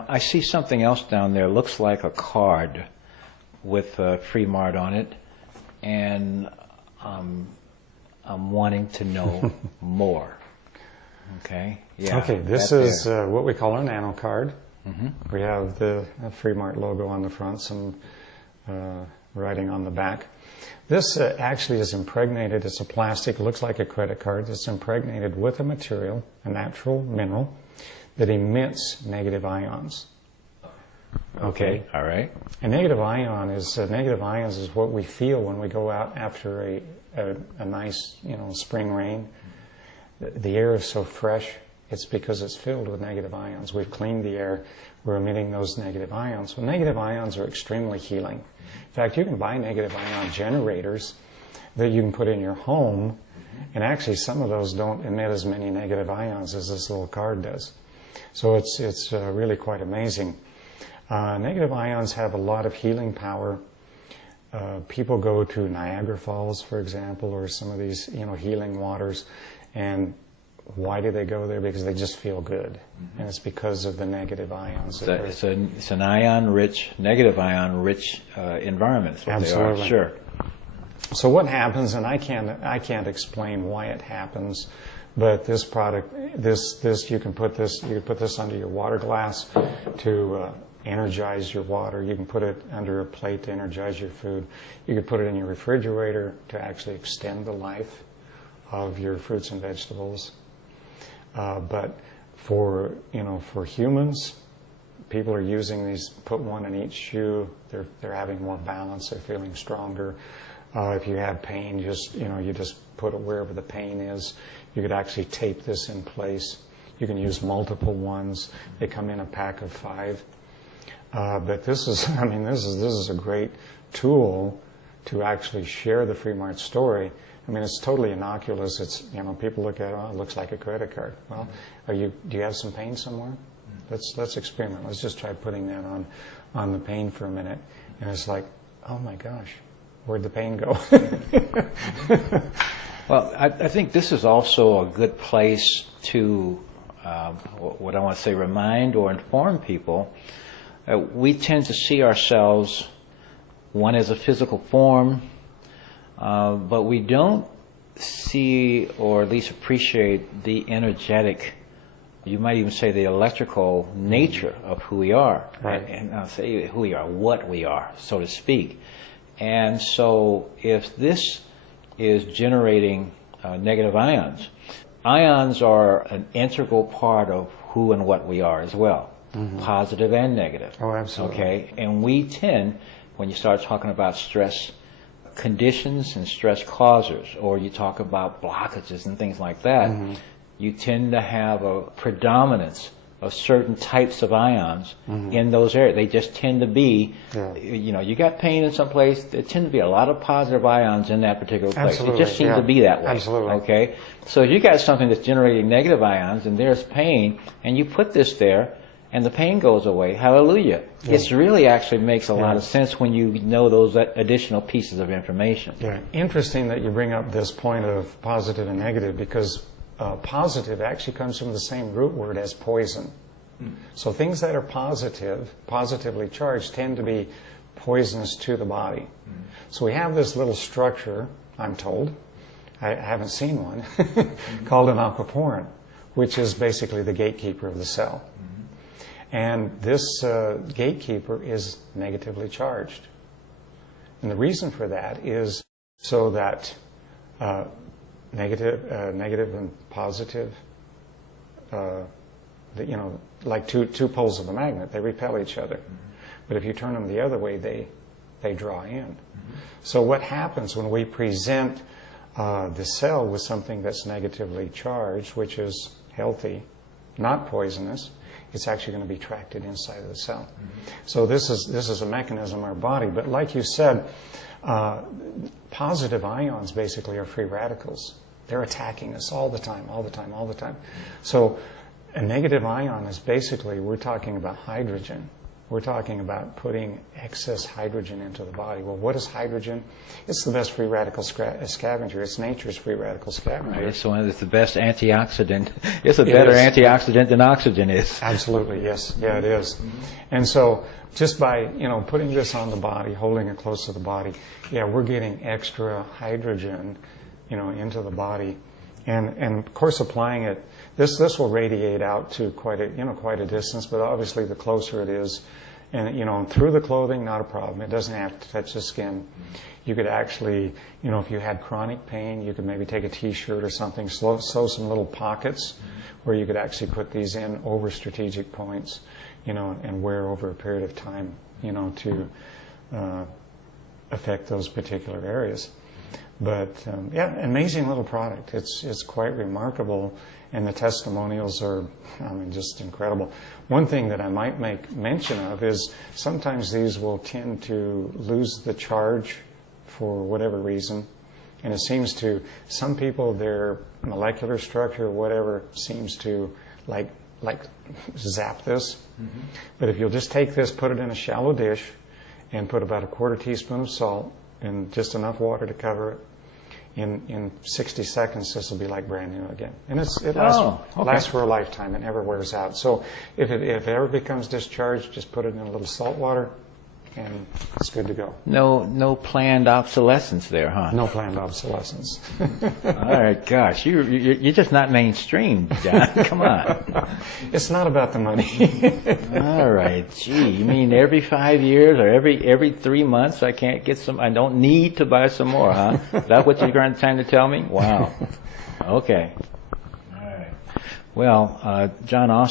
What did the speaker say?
I see something else down there. Looks like a card with FreeMart on it, and I'm wanting to know more. Okay. Yeah. Okay. This is what we call our Nano Card. Mm-hmm. We have the FreeMart logo on the front, some writing on the back. This actually is impregnated. It's a plastic. Looks like a credit card. It's impregnated with a material, a natural mineral, that emits negative ions. Okay. All right. A negative ions is what we feel when we go out after a nice, spring rain. The air is so fresh. It's because it's filled with negative ions. We've cleaned the air. We're emitting those negative ions. Well, negative ions are extremely healing. In fact, you can buy negative ion generators that you can put in your home, and actually some of those don't emit as many negative ions as this little card does. So it's really quite amazing. Negative ions have a lot of healing power. People go to Niagara Falls, for example, or some of these healing waters, and why do they go there? Because they just feel good, and it's because of the negative ions. It's an ion-rich, negative ion-rich environment. Absolutely. Sure. So what happens, and I can't explain why it happens, but this product, you can put this under your water glass to energize your water. You can put it under a plate to energize your food. You could put it in your refrigerator to actually extend the life of your fruits and vegetables. But for humans, people are using these. Put one in each shoe. They're having more balance. They're feeling stronger. If you have pain, you just put it wherever the pain is. You could actually tape this in place. You can use multiple ones. They come in a pack of 5. But this is a great tool to actually share the FreeMart story. I mean, it's totally innocuous. It's people look at it, it looks like a credit card. Well, do you have some pain somewhere? Let's experiment. Let's just try putting that on the pain for a minute. And it's like, oh my gosh, where'd the pain go? Well, I think this is also a good place to, what I want to say, remind or inform people. We tend to see ourselves, one as a physical form, but we don't see or at least appreciate the energetic, you might even say the electrical nature of who we are. Right. And I'll say who we are, what we are, so to speak. And so if this is generating negative ions, ions are an integral part of who and what we are as well, positive and negative. Oh, absolutely. Okay, and we tend, when you start talking about stress conditions and stress causers, or you talk about blockages and things like that, you tend to have a predominance of certain types of ions in those areas. They just tend to be, you got pain in some place, there tend to be a lot of positive ions in that particular place. Absolutely. It just seems to be that way. Absolutely. Okay? So if you got something that's generating negative ions and there's pain, and you put this there, and the pain goes away, hallelujah. Yeah. It really actually makes a lot of sense when you know those additional pieces of information. Yeah, interesting that you bring up this point of positive and negative, because positive actually comes from the same root word as poison. So things that are positively charged, tend to be poisonous to the body. So we have this little structure, I'm told, I haven't seen one, called an aquaporin, which is basically the gatekeeper of the cell. And this gatekeeper is negatively charged. And the reason for that is so that negative and positive, like two poles of a magnet, they repel each other. But if you turn them the other way, they draw in. So what happens when we present the cell with something that's negatively charged, which is healthy, not poisonous, it's actually going to be trapped inside of the cell. So this is a mechanism in our body. But like you said, positive ions basically are free radicals. They're attacking us all the time. So a negative ion is basically, we're talking about hydrogen. We're talking about putting excess hydrogen into the body. Well, what is hydrogen? It's the best free radical scavenger. It's nature's free radical scavenger. Right, it's the best antioxidant. It's a better antioxidant than oxygen is. Absolutely, yes. Yeah, it is. And so just by, putting this on the body, holding it close to the body, we're getting extra hydrogen, into the body. And of course, applying it, this will radiate out to quite a distance, but obviously the closer it is, and through the clothing, not a problem. It doesn't have to touch the skin. You could actually, if you had chronic pain, you could maybe take a T-shirt or something, sew some little pockets where you could actually put these in over strategic points, and wear over a period of time, to affect those particular areas. But amazing little product. It's quite remarkable, and the testimonials are, just incredible. One thing that I might make mention of is sometimes these will tend to lose the charge for whatever reason, and it seems to some people, their molecular structure or whatever seems to like zap this. Mm-hmm. But if you'll just take this, put it in a shallow dish, and put about a quarter teaspoon of salt and just enough water to cover it, in 60 seconds, this will be like brand new again. And it lasts for a lifetime. It never wears out. So if it ever becomes discharged, just put it in a little salt water, and it's good to go. No planned obsolescence there, huh? No planned obsolescence. All right, gosh, you're just not mainstream, John. Come on. It's not about the money. All right, gee, you mean every 5 years or every 3 months I can't get some? I don't need to buy some more, huh? Is that what you're trying to tell me? Wow. Okay. All right. Well, John, also.